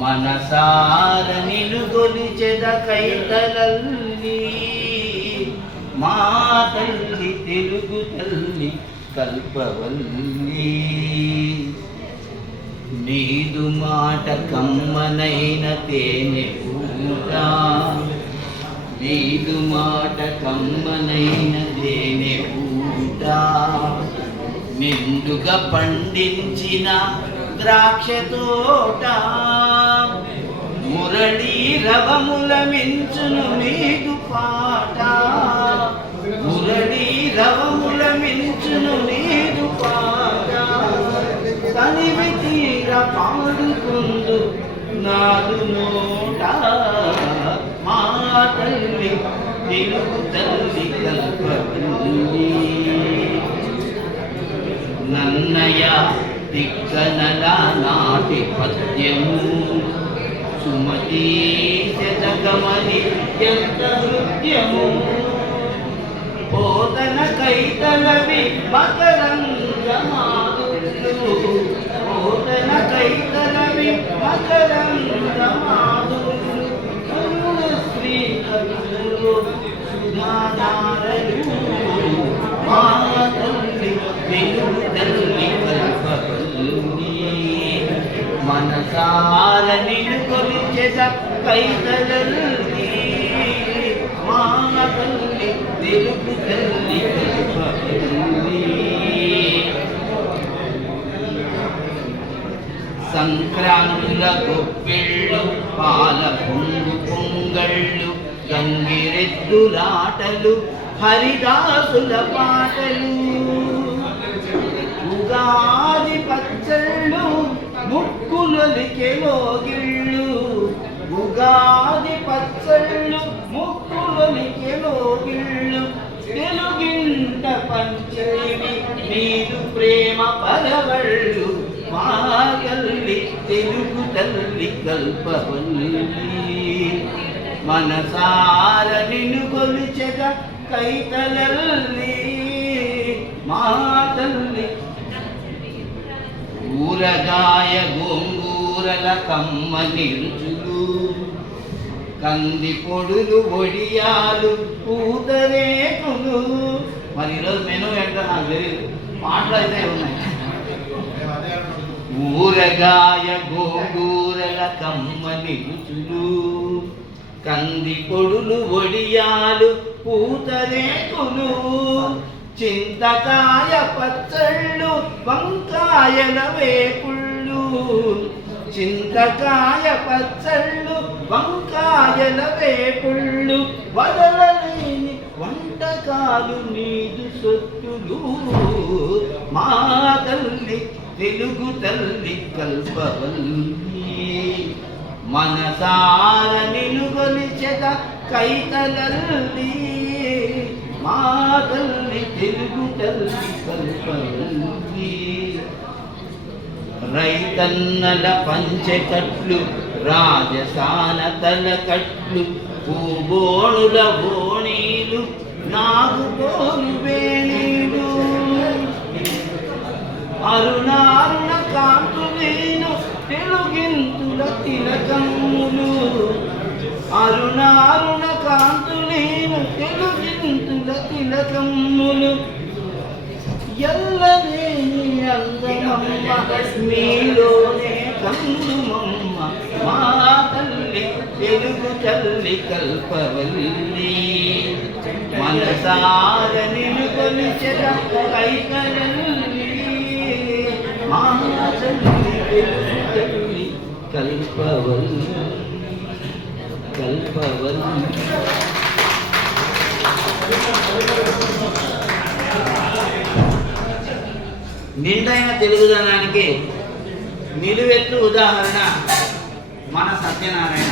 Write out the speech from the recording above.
మనసార నిన్ను గొలిచెద కైతలల్లి మా తల్లి తెలుగు తల్లి కల్పవల్లి. నీదు మాట కమ్మనైన తేనె ఊట, నీదు మాట కమ్మనైన తేనె ఊట, నిండుగా పండించిన ద్రాక్ష తోట, మురళీ రవముల మించును నీదు పాట, మురళీ రవముల మించును నీదు పాట, తనివి తీర పాడుకుందు నాదు నోట. మా తల్లి తెలుగు తల్లి కల్పవల్లి. నన్నయ తిక్కనల నాటి పద్యము సుమతీ శతకమని ఎంత నృత్యము, పోతన కైతలవి మకరంగమాదులు, పోతన కైతలవి మకరంగమాదులు, శ్రీ కరులు సుధానారలు. మా తల్లి తెలుగు తల్లి కల్పవల్లి. మనసార నిన్ను కొలిచెద కైతలల్లి, మా తల్లి తెలుగు తల్లి కల్పవల్లి. సంక్రాంతుల గొప్పిళ్ళు పాల పొంగు పొంగళ్ళు, గంగిరెద్దులాటలు హరిదాసుల పాటలు, ఉగాది పచ్చళ్ళు ముక్కులొలికే లోగిళ్ళు, ఉగాది పచ్చళ్ళు ముక్కులొలికే లోగిళ్ళు, తెలుగింట పంచేవి నీదు ప్రేమ పరవళ్ళు. మా తల్లి తెలుగు తల్లి కల్పవల్లి. మనసార నిన్ను కొలిచెద కైతలల్లి, మా తల్లి. ఊరగాయ గోంగూరల కమ్మని రుచులు, కంది పొడులు ఒడియాలు పూతరేకులు. మరి ఈరోజు మెనూ ఏంటో నాకు తెలియదు, పాటలు అయితే ఉన్నాయి. ఊరగాయ గోంగూరల కమ్మని రుచులు, కంది పొడులు ఒడియాలు పూతరేకులు, చింతకాయ పచ్చళ్ళు వంకాయల వేపుళ్ళు, చింతకాయ పచ్చళ్ళు వంకాయల వేపుళ్ళు, వదలలేని వంటకాలు నీదు సొత్తులు. మా తల్లి తెలుగు తల్లి కల్పవల్లి. మనసార నిన్ను గొలిచెద కైతలల్లి, మా తల్లి తెలుగు తల్లి కల్పవల్లి. రైతన్నల పంచెకట్లు రాజసాన తలకట్లు, పూబోణుల బోణీలు నాగుబోలు వేణీలు, అరుణారుణ కాంతులీను తెలుగింతుల తిలకమ్ములు, అరుణారుణ కాంతులీను తెలుగింతుల తిలకమ్ములు, ఎల్లనేని అందమమ్మ నీలోనే కందుమమ్మ. మా తల్లి తెలుగు తల్లి కల్పవల్లి. మనసార నిన్ను కొలిచెద కైతలల్లి, మా తల్లి తెలుగు తల్లి కల్పవల్లి కల్పవల్లి. నిండైన తెలుగుదనానికి నిలువెత్తు ఉదాహరణ మన సత్యనారాయణ.